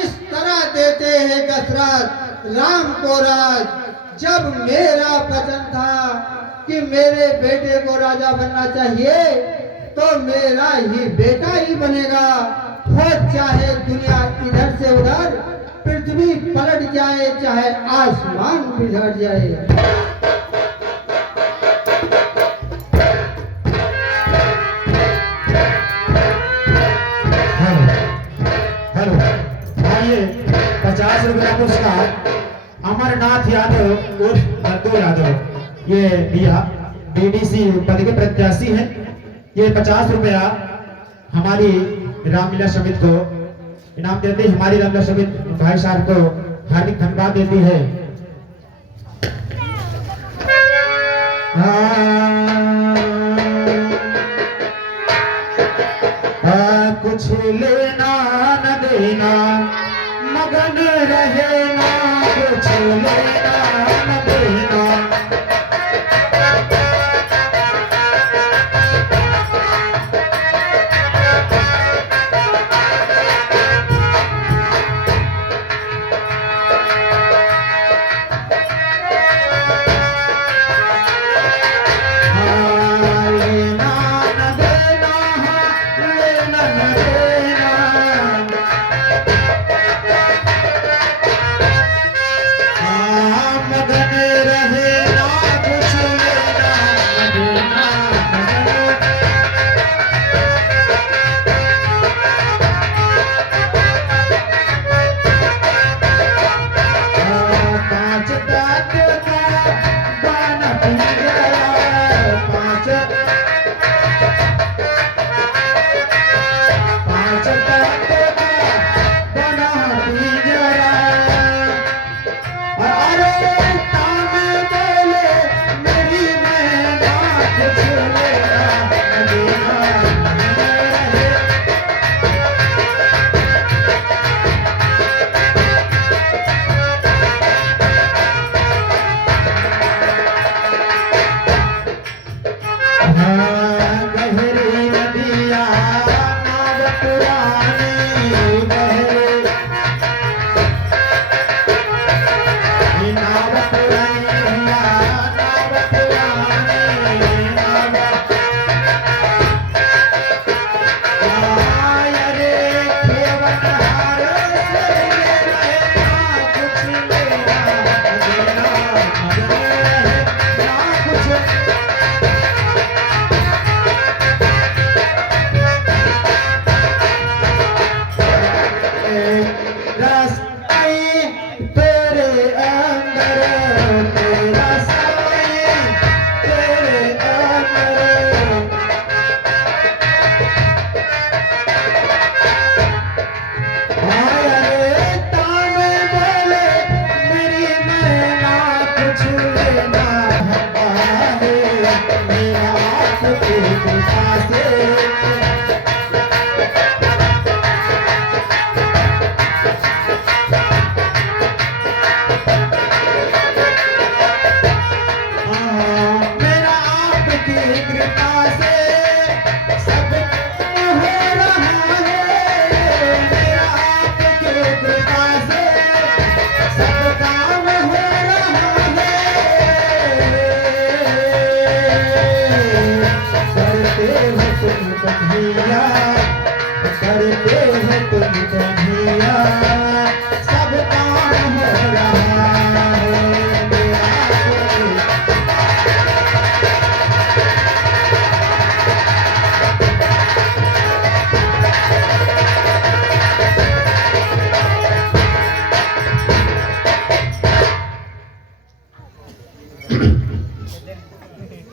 इस तरह देते हैं दशरथ राम को राज। जब मेरा वचन था कि मेरे बेटे को राजा बनना चाहिए तो मेरा ही बेटा ही बनेगा। हो चाहे दुनिया इधर से उधर, पृथ्वी पलट जाए, चाहे आसमान बिगड़ जाए। आइए 50 रुपया पुरस्कार अमरनाथ यादव और बंधु यादव, ये भैया बीडीसी पद के प्रत्याशी हैं। ये 50 रुपया हमारी रामलीला समिति को इनाम देते, हमारी रामलीला समिति भाई साहब को हार्दिक धन्यवाद देती है। कुछ लेना न देना, मगन रहना, कुछ लेना न देना। मगन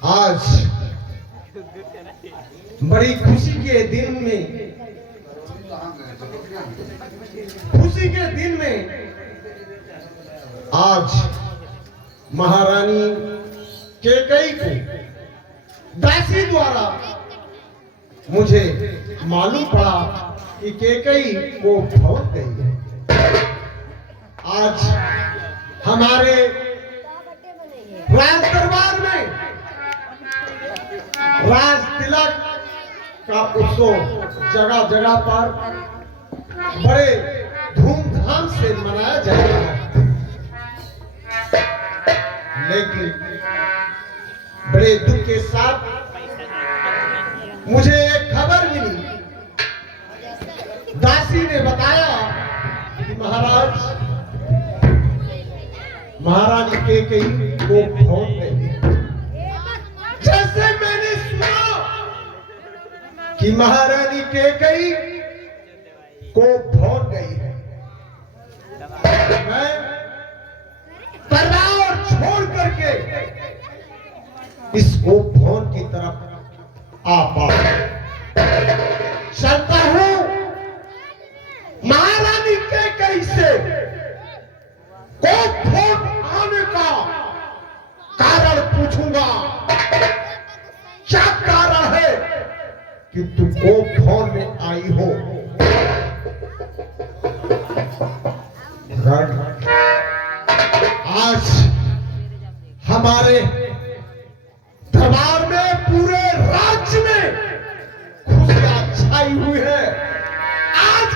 आज बड़ी खुशी के दिन में आज महारानी कैकेयी को दासी द्वारा मुझे मालूम पड़ा कि कैकेयी को भौंक गई है। आज हमारे राज दरबार में राज तिलक का उत्सव जगह जगह पर बड़े धूमधाम से मनाया जा रहा है, लेकिन बड़े दुख के साथ मुझे एक खबर मिली। दासी ने बताया कि महारानी कैकेयी को भौंक गई। जैसे मैंने सुना कि महारानी कैकेयी को भौंक गई है, मैं दरबार छोड़ करके इस गोपभवन की तरफ आ पाया। चलता हूं महारानी कैकेयी से गोपभवन आने का कारण पूछूंगा। क्या कारण है कि तुम गोपभवन में आई हो? आज हमारे दरबार में पूरे राज्य में खुशियां छाई हुई है। आज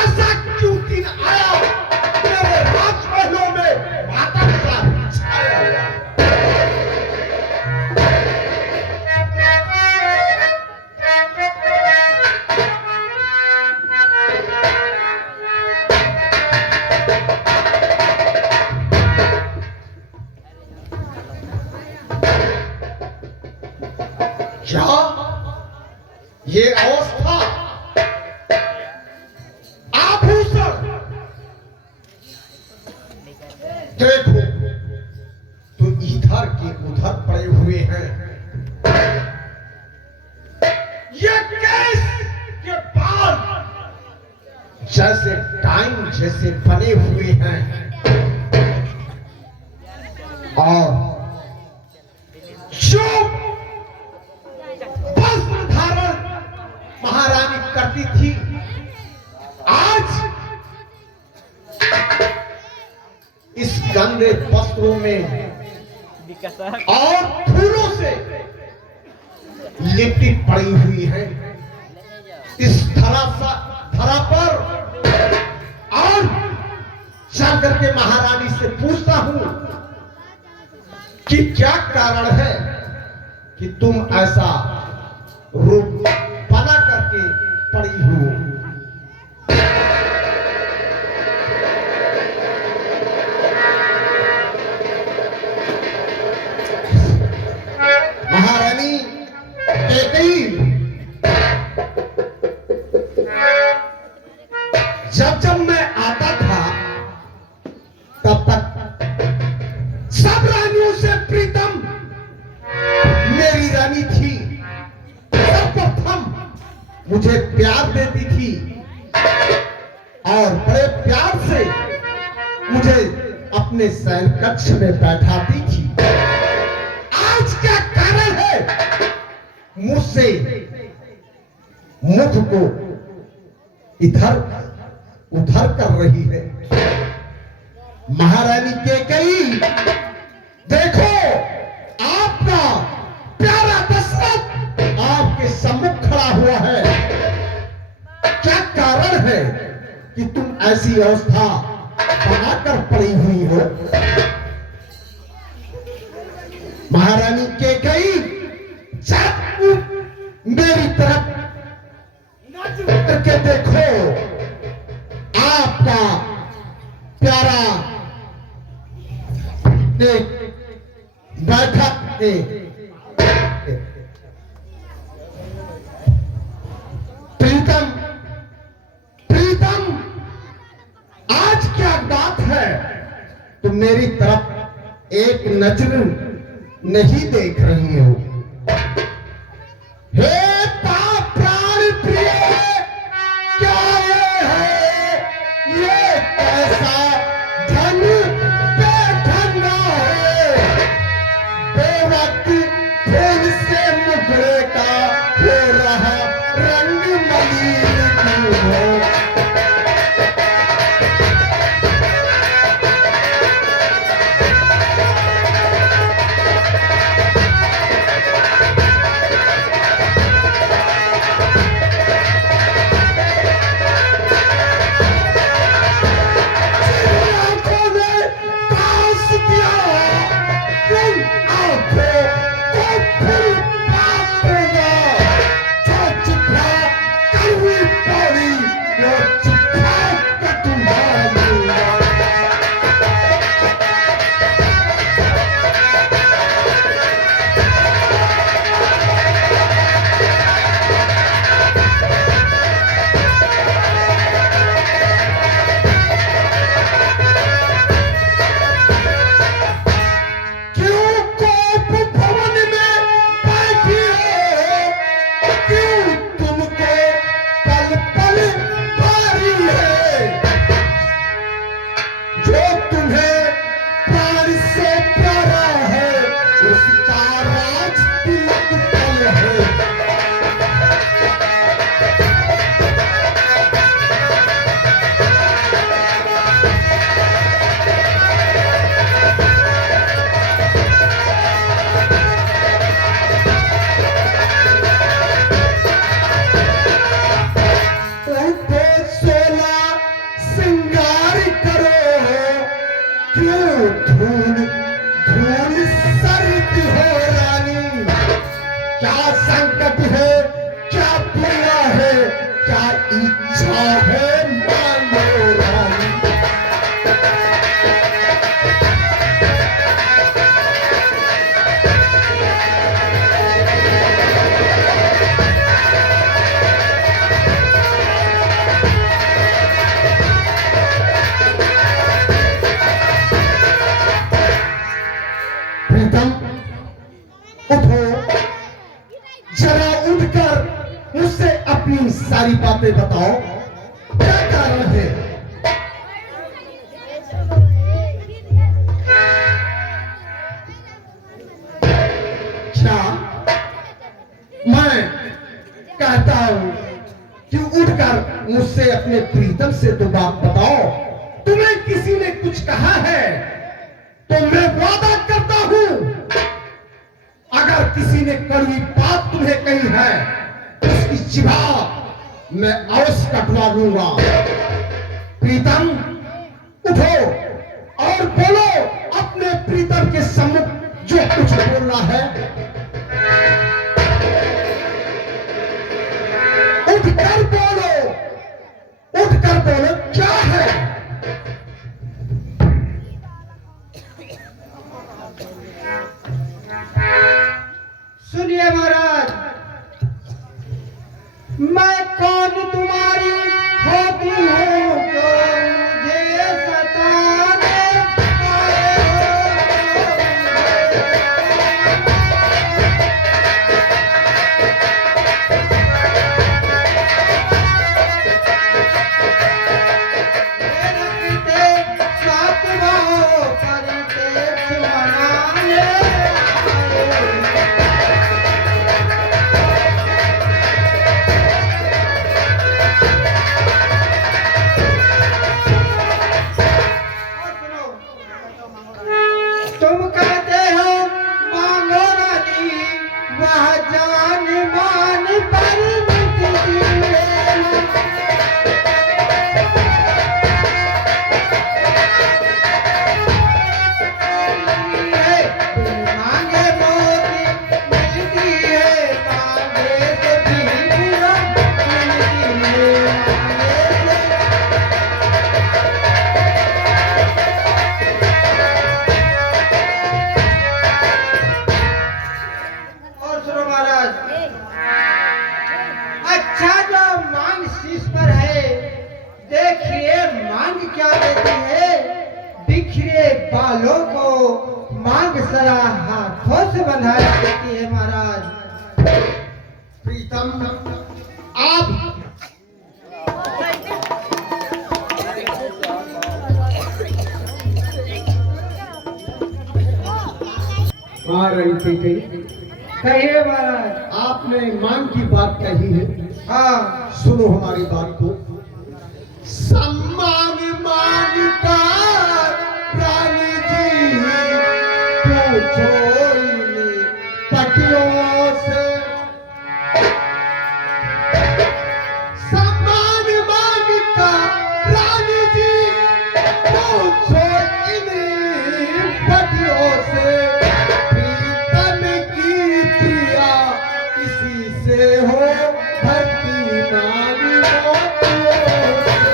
ऐसा क्यों दिन आया मेरे राजमहलों में माता का छाया हुआ। क्या ये अवस्था, आभूषण देखो तो इधर के उधर पड़े हुए हैं। ये केस के बाल जैसे टाइम जैसे बने हुए हैं और जो वस्त्र धारण महारानी करती थी, आज इस गंदे वस्त्रों में और फूलों से लिपटी पड़ी हुई है। इस धरा पर और जाकर के महारानी से पूछता हूं कि क्या कारण है कि तुम ऐसा रूप बना करके पड़ी हो। महारानी कैकेयी जब मैं आता था तब तक सब रानियों से प्रीतम मेरी रानी थी। सर्वप्रथम मुझे प्यार देती थी और बड़े प्यार से मुझे अपने शयन कक्ष में बैठाती थी। आज क्या कारण है मुझसे मुख को इधर उधर कर रही है? महारानी कैकेयी देखो, आपका प्यारा दशरथ आपके सम्मुख खड़ा हुआ है। क्या कारण है कि तुम ऐसी अवस्था बनाकर पड़ी हुई हो? महारानी कैकेयी मेरी तरफ करके देखो, आपका प्यारा एक बैठक प्रीतम आज क्या बात है? तुम मेरी तरफ एक नजर नहीं देख रही हो। हे पाप प्राण प्रिय, क्या ये है? ये कैसा धन बेढंगा है? बेवक्त फूल से मुखड़े का हो रहा रंग मलिन क्यों है? प्रीतम, उठो, जरा उठकर मुझसे अपनी सारी बातें बताओ, क्या कारण है? क्या मैं कहता हूं कि उठकर मुझसे अपने प्रीतम से तो बात बताओ। तुम्हें किसी ने कुछ कहा है तो मैं वादा करता हूं, अगर किसी ने कड़वी बात तुम्हें कही है उसकी जिभा मैं अवश्य कटवा दूंगा। प्रीतम, उठो और बोलो अपने प्रीतम के सम्मुख जो कुछ बोलना है। उठकर बोलो, उठकर बोलो, क्या है? सुनिए महाराज, मैं कौन तुम्हारी होती हूँ जो मुझे सताने आए हो। रखते सातवां परितेक्ष मनाने आए। बंधाया करती है महाराज। प्रीतम, आप आ रही थी कहीं? कहिए महाराज। आपने मांग की बात कही है। हाँ सुनो हमारी बात को। सम्मान मान का रानी जी तू छोड़नी पटियों से, सम्मान मान का रानी जी तू छोड़नी पटियों से, प्रीतम की प्रिया किसी से हो भक्ति नानी मोतियों से।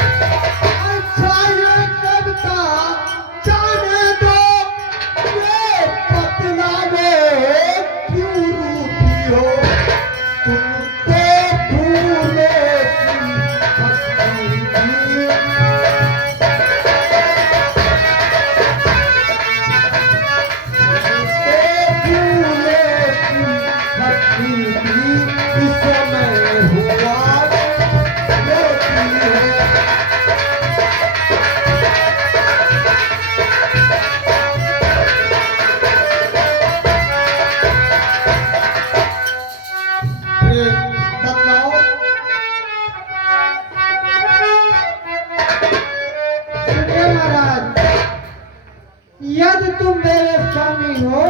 अच्छा ये कविता जाने दो, ये बतलावे क्यों रूठी हो तुमको फूलों की हंसी भी, इस समय हुआ होती है। बतलाओ। सुनिए महाराज, यदि तुम मेरे स्वामी हो,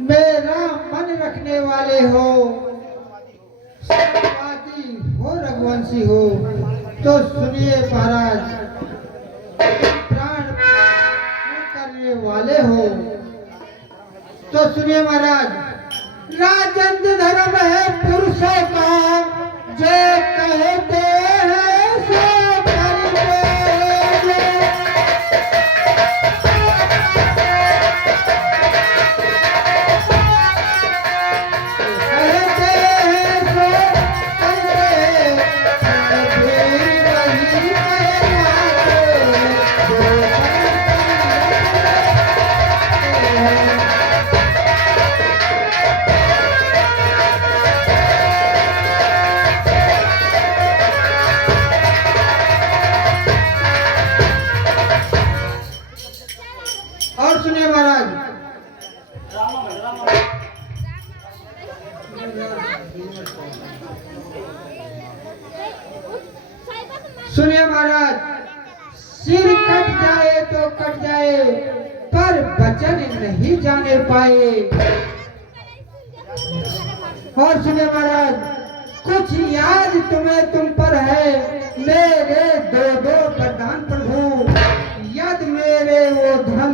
मेरा मन रखने वाले हो, सत्यवादी हो, रघुवंशी हो, तो सुनिए महाराज, प्राण करने वाले हो तो सुनिए महाराज, राजन्य धर्म है पुरुषों का, जो कहते हैं सो करते हैं। कहते हैं सो करते हैं, फिर वही कहलाते हैं, जो करते हैं। और सुनिए महाराज, सुनिए महाराज, सिर कट जाए तो कट जाए, पर वचन नहीं जाने पाए। और सुनिए महाराज, कुछ याद तुम्हें तुम पर है, मेरे दो दो प्रधान प्रभु, यदि मेरे वो धन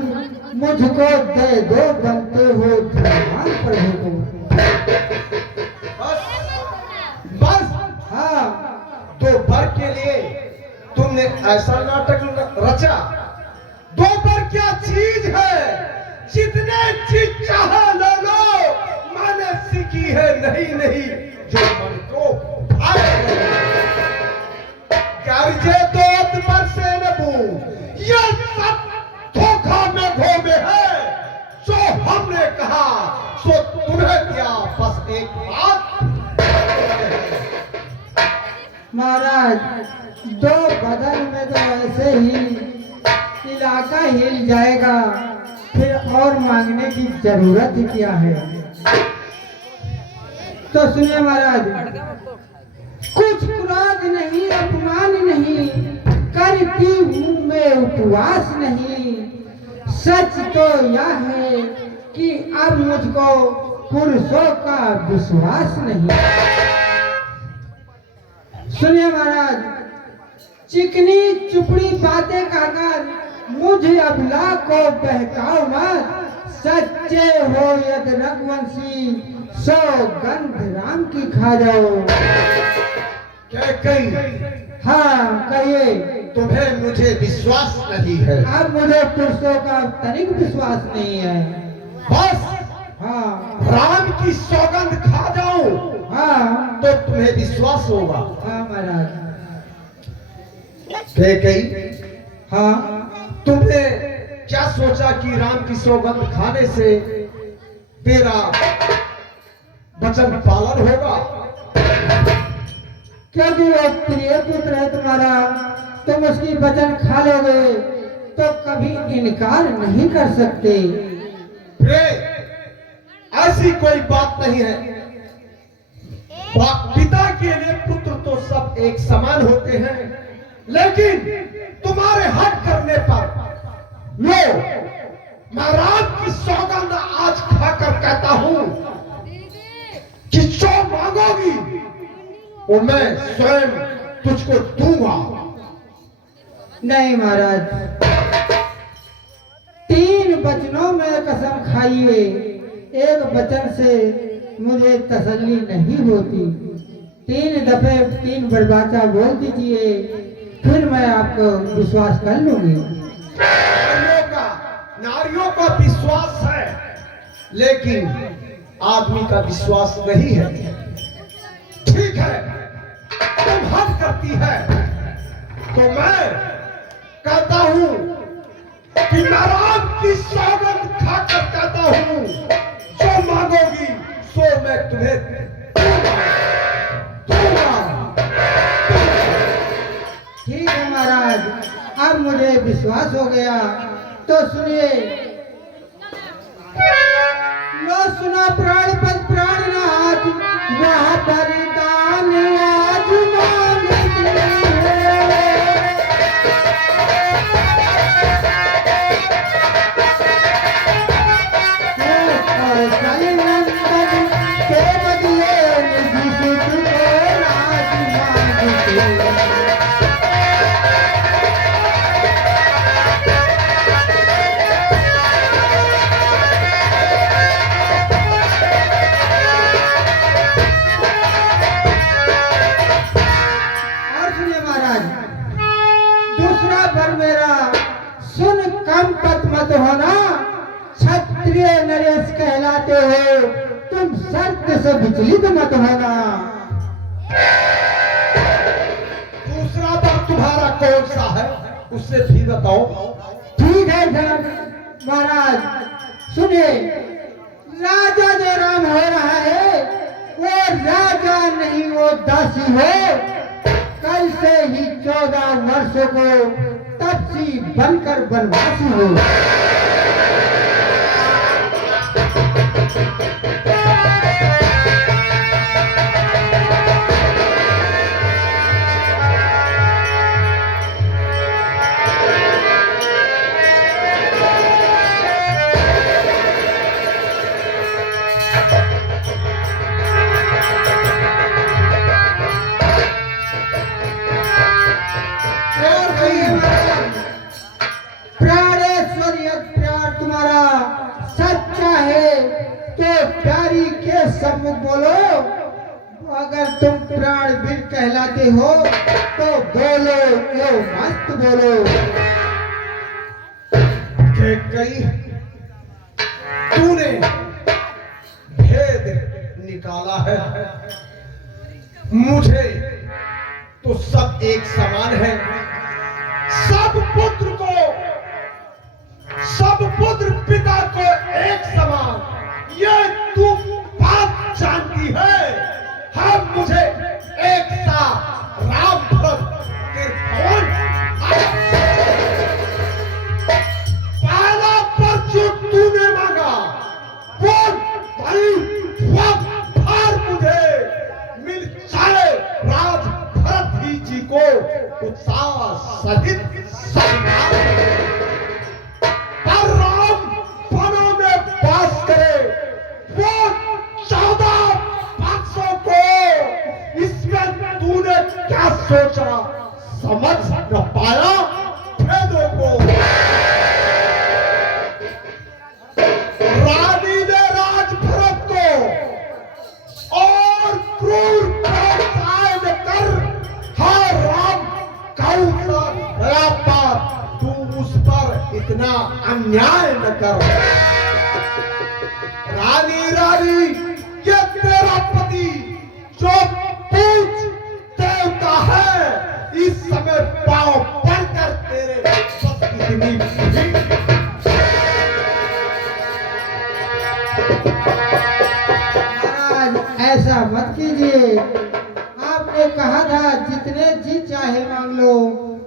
मुझको दे दो, बनते हो धनवान प्रभु को। बस बस, हाँ दोपहर के लिए तुमने ऐसा नाटक रचा। दोपहर क्या चीज है, जितने चीज चाहे ले लो, मैंने सीखी है नहीं नहीं जो मन को भाए। गर्जे दोत पर से नबू, ये सब धोखा में घोमे है, जो हमने कहा सो तुम्हें दिया, बस एक बात महाराज, दो बदन में तो ऐसे ही इलाका हिल जाएगा, फिर और मांगने की जरूरत ही क्या है। तो सुनिए महाराज, कुछ क्रोध नहीं, अपमान नहीं, करती हूँ मैं उपवास नहीं, सच तो यह है कि अब मुझको पुरुषों का विश्वास नहीं। सुनिए महाराज, चिकनी चुपड़ी बातें कहकर मुझे अबला को बहकाओ मत, सच्चे हो यदि रघुवंशी, सौगंध राम की खा जाओ। क्या कही? हाँ कहिए। तुम्हें मुझे विश्वास नहीं है। अब मुझे पुरुषों का तनिक विश्वास नहीं है। बस हाँ राम की सौगंध खा जाऊं हाँ तो तुम्हें विश्वास होगा। हाँ महाराज। कैकेयी, हाँ तुमने क्या सोचा कि राम की सौगंध खाने से तेरा वचन पालन होगा? क्योंकि वो प्रिय पुत्र है तुम्हारा, तुम उसकी वचन खा लोगे तो कभी इनकार नहीं कर सकते। रे, ऐसी कोई बात नहीं है। पिता के लिए पुत्र तो सब एक समान होते हैं, लेकिन तुम्हारे हट करने पर लो, मैं राम की सौगंध आज खाकर कहता हूं कि जो मांगोगी वो मैं स्वयं तुझको दूंगा। नहीं महाराज, 3 वचनों में कसम खाइए, एक वचन से मुझे तसल्ली नहीं होती। 3 दफे 3 बड़बाचा बोल दीजिए, फिर मैं आपको विश्वास कर लूंगी। नारियों का विश्वास है, लेकिन आदमी का विश्वास नहीं है। ठीक है, तुम हद करती है तो मैं कहता हूं कि मैं राम की सौगंध खाकर कहता हूं, जो मांगोगी सो मैं तुम्हें दूंगा। ठीक है महाराज, अब मुझे विश्वास हो गया। तो सुनिए, लो सुना प्राणपद प्राणनाथ, वह बलिदान आज मांगती है। और कलिनंदन के बदले निधि सुख को राज मांगती है। दूसरा वर मेरा, सुन कम पत मत होना, क्षत्रिय नरेश कहलाते हो, तुम शर्त से विचलित मत होना। दूसरा वर तुम्हारा कौन सा है, उससे भी बताओ। ठीक है सर महाराज, सुनिए, राजा जो राम हो रहा है वो राजा नहीं, वो दासी हो। कल से ही 14 वर्षों को तपसी बनकर वनवासी हो। तुम्हारा सच्चा है तो प्यारी के सम्मुख बोलो, अगर तुम प्राणवीर कहलाते हो तो बोलो, यो मस्त बोलो। कैकेयी, तूने भेद निकाला है। मुझे तो सब एक समान है। सब पुत्र पिता को एक समान, ये तू बात जानती है। हम मुझे एक सा राम भक्त त्रिभुवन पहला पर जो तूने मांगा वो भार मुझे मिल जाए। राज भरत ही जी को उत्साह सहित पर राम वनों में वास करे, वो 14 पक्षों को, इसमें तूने क्या सोचा, समझ न पाया भेदों को। रानी ने राज भरत को और क्रूर कर, हाँ राम कौन सा अन्याय न कर। रानी रानी ये तेरा पति जो पूज देवता है इस समय पांव पड़कर तेरे बस इतनी भी महाराज ऐसा मत कीजिए। आपने कहा था जितने जी चाहे मांग लो,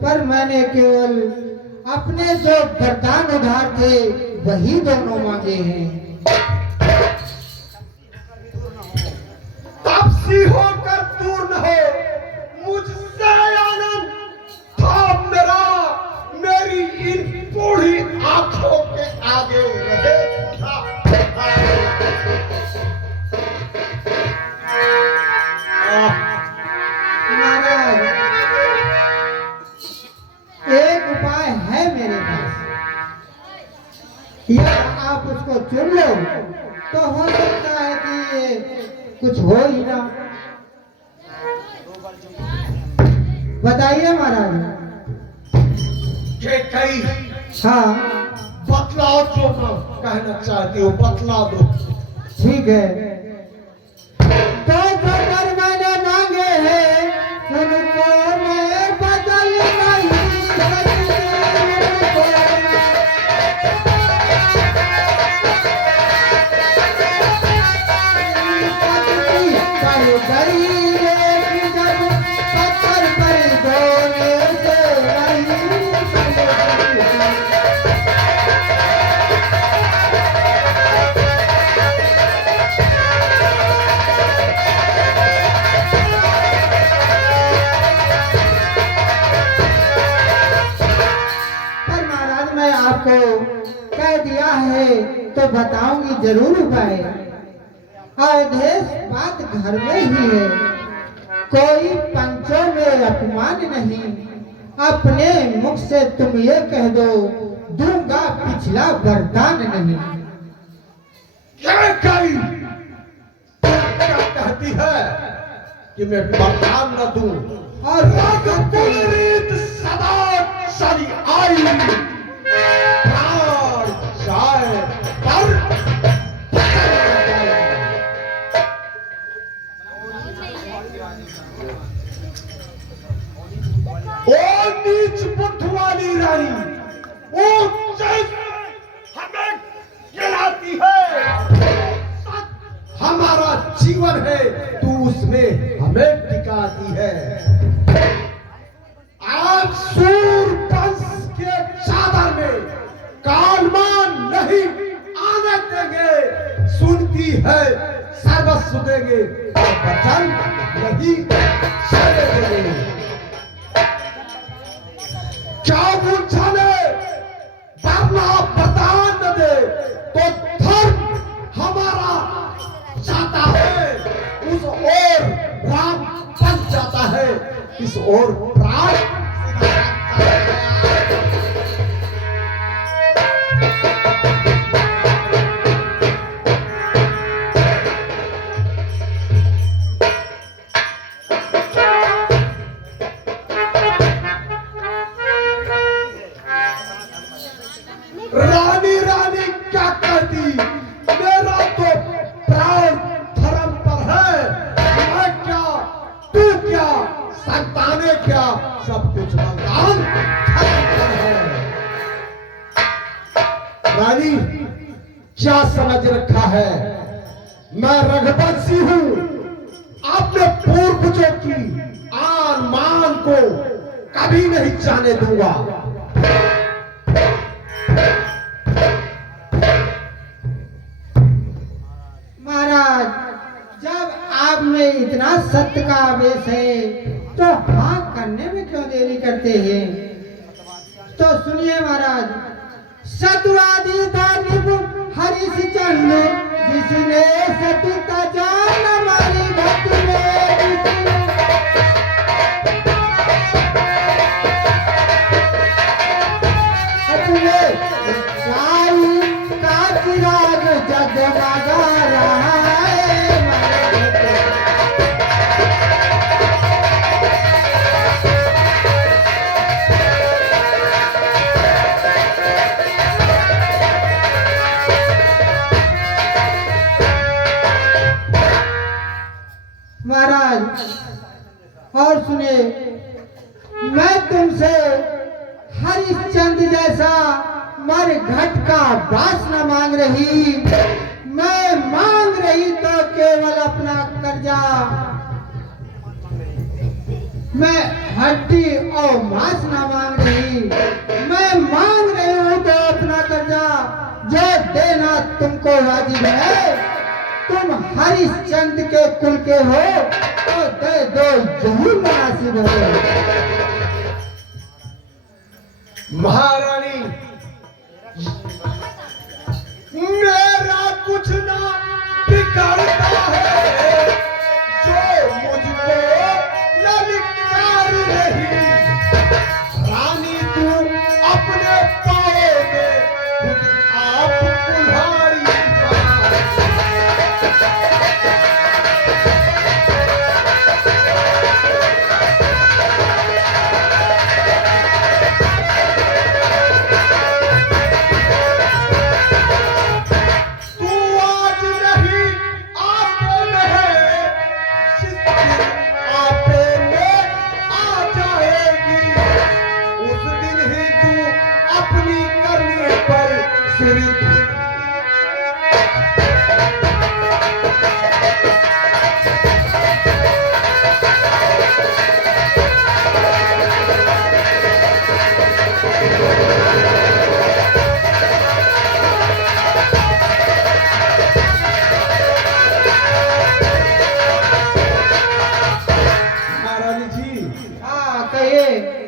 पर मैंने केवल अपने जो वरदान उधार थे वही दोनों मांगे हैं। तापसी होकर दूर न हो, मुझसे आनंद था मेरा, मेरी इन बूढ़ी आंखों के आगे रहे था। महाराज एक उपाय है मेरे पास, या आप उसको चुन लो तो हो सकता है कि ये कुछ हो ही ना। बताइए महाराज। ये कई हाँ बतलाओ, जो मैं कहना चाहती हूँ बतला दो। ठीक है। तो जो कर मैंने मांगे हैं उनको मैं बदल नहीं सकती। पर गरीबे की जब पत्थर पर धोने से नहीं चलेगी। पर महाराज मैं आपको कह दिया है तो बताऊंगी जरूर उपाय। अवधेश बात घर में ही है, कोई पंचों में अपमान नहीं। अपने मुख से तुम ये कह दो दूंगा पिछला वरदान नहीं। क्या कही क्या कहती है कि मैं वरदान न दूं, और कुल रीत सदा चली आई, प्राण जाए पर बचन न जाए। ओ नीच बुद्ध वाली रानी, ओ जैसे हमें गिराती है, हमारा जीवन है तू उसमें हमें टिकाती है। आज सूरपंश के चादर में कालमान नहीं आने देंगे, सुनती है सर्वस्व देंगे और वचन नहीं चले देंगे। क्या मुझे वरना वरदान न दे तो धर्म हमारा जाता है, उस ओर राम बन जाता है, इस ओर प्राण। रानी रानी क्या कहती, मेरा तो प्राण धर्म पर है, मैं क्या तू क्या संताने क्या, सब कुछ बलिदान धर्म पर है। रानी क्या समझ रखा है, मैं रघुवंशी हूँ, अपने पूर्वजों की आन मान को कभी नहीं जाने दूंगा। महाराज जब आप में इतना सत्य का आवेश है तो हाँ करने में क्यों देरी करते हैं। तो सुनिए महाराज, सतवादी था निपु हरिश्चंद्र, जिसने सती का जान मारी भक्त में, अपने साई का चिराग जगमगा रहा है। और सुनिए, मैं तुमसे हरिश्चंद्र जैसा मर घट का बास न मांग रही, मैं मांग रही तो केवल अपना कर्जा। मैं हड्डी और मांस न मांग रही, मैं मांग रही हूँ तो अपना कर्जा, जो देना तुमको वाजिब है। तुम हरिश्चंद्र के कुल के हो तो दे दो, यही मुनासिब है। महारानी, मेरा कुछ ना बिगड़ता है, जो मुझको ललकार रही। रानी तू अपने पाँव में खुद आप कुल्हाड़ी हाँ कहिए।